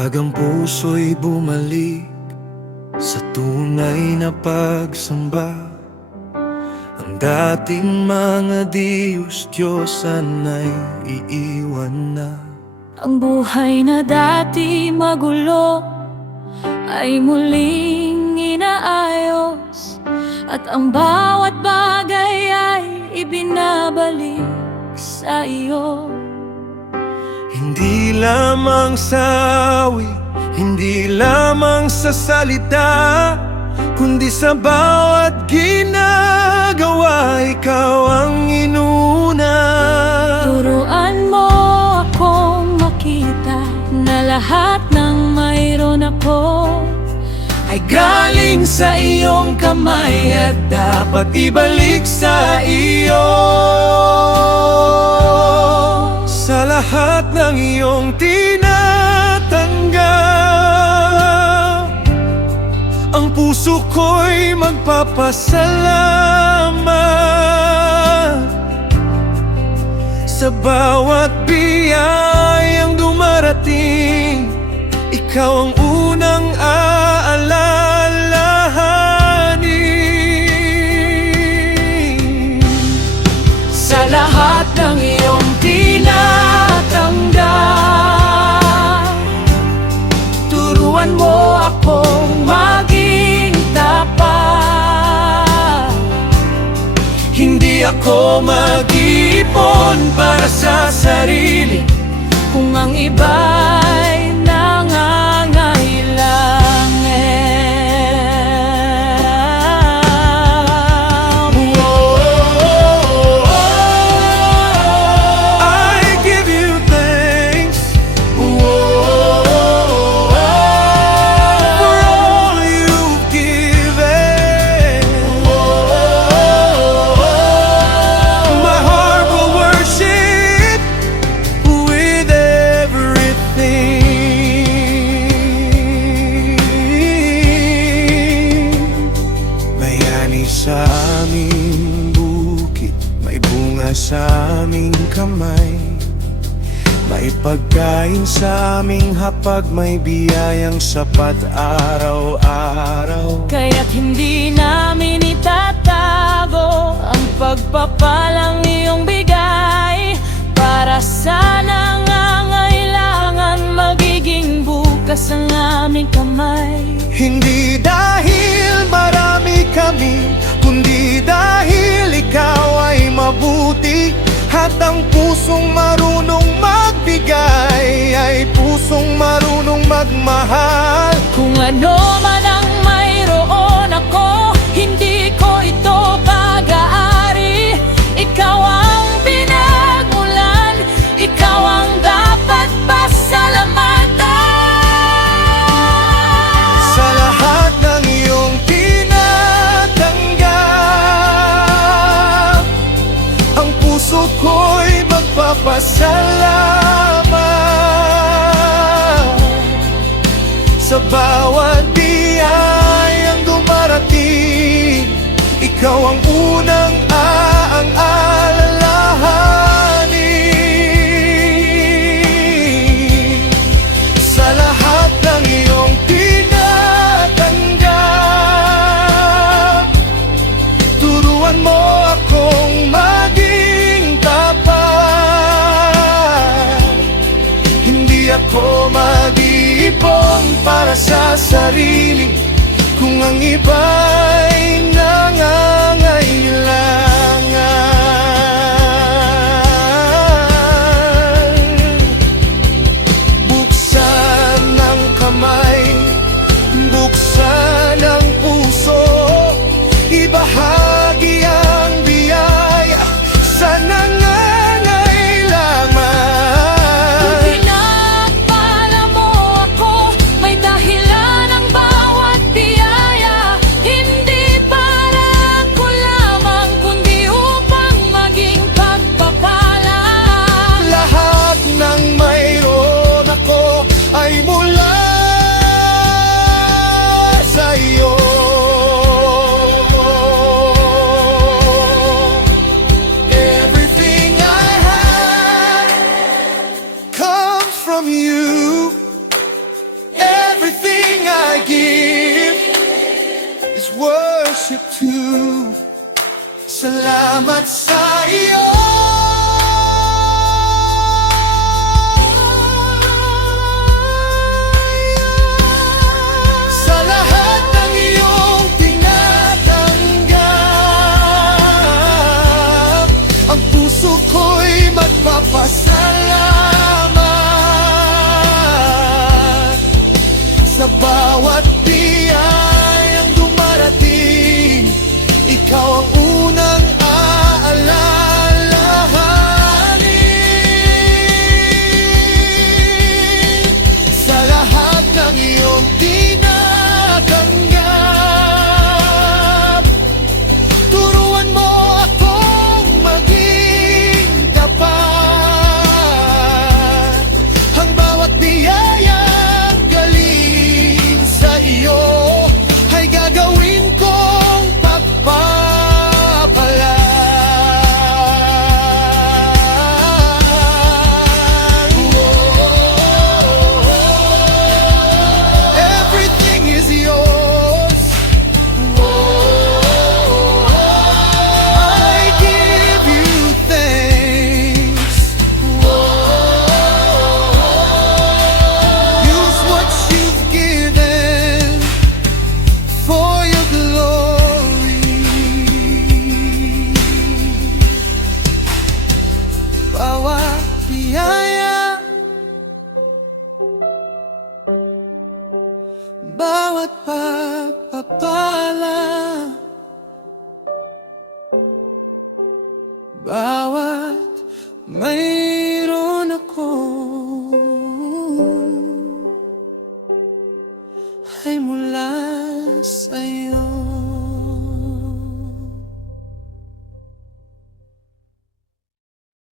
Kapag ang puso'y bumalik sa tunay na pagsamba, ang dating mga Diyos-Diyosan ay iiwan na. Ang buhay na dati magulo ay muling inaayos, at ang bawat bagay ay ibinabalik sa iyo. Hindi lamang sa awit, hindi lamang sa salita, kundi sa bawat ginagawa, ikaw ang inuna. Turuan mo akong makita na lahat ng mayroon ako Ay galing sa iyong kamay at dapat ibalik sa iyo. Sa lahat ng iyong tinatanggap, ang puso ko'y magpapasalamat sa bawat biyayang dumarating. Ikaw ang unang aalalahanin. Sa lahat ng iyong tinatanggap, turuan mo akong maging tapat. Hindi ako mag-iipon para sa sarili kung ang iba'y nangangailangan. I give you thanks for all you've given. My heart will worship with everything. Bayani sa aming bukid, may bunga sa aming kamay, may pagkain sa aming hapag, may biyayang sapat araw-araw. Kaya't hindi namin itatago ang pagpapalang iyong bigay para sa nangangailangan. Magiging bukas ang aming kamay. Hindi dahil marami kami, kundi dahil ikaw ay mabuti. At ang pusong marunong magbigay ay pusong marunong magmahal. Kung ano man ang mayroon ako, hindi ko ito pag-aari. Ikaw ang pinagmulan, ikaw ang dapat pasalamatan. Sa lahat ng iyong tinatanggap, ang puso ko'y magpapasalamat sa bawat biyayang dumarating. Ikaw ang unang aalalahanin. Sa lahat ng iyong tinatanggap, turuan mo akong maging tapat. Hindi ako mag-iipon para sa sarili kung ang iba'y nangangailangan. Buksan ang kamay, buksan ang puso, ibahagi ang biyaya sa nangangailangan. Kung pinagpala mo ako, may dahilan ang bawat biyaya. Hindi para ako lamang, kundi upang maging pagpapala. Lahat ng mayroon ako ay mula sa iyo. give is worship too. Salamat sa iyo. Sa lahat ng iyong tinatanggap, ang puso ko'y magpapasalamat sa bawat biyayang dumarating. Ikaw ang unang aalalahanin sa lahat ng iyong tinatanggap. Turuan mo akong maging tapat. Ang bawat biyayang galing sa iyo ay gagawin kong pagpapalaan. Everything is yours. I give you thanks. Use what you've given for your glory. Bawat biyaya, bawat pagpapala, bawat may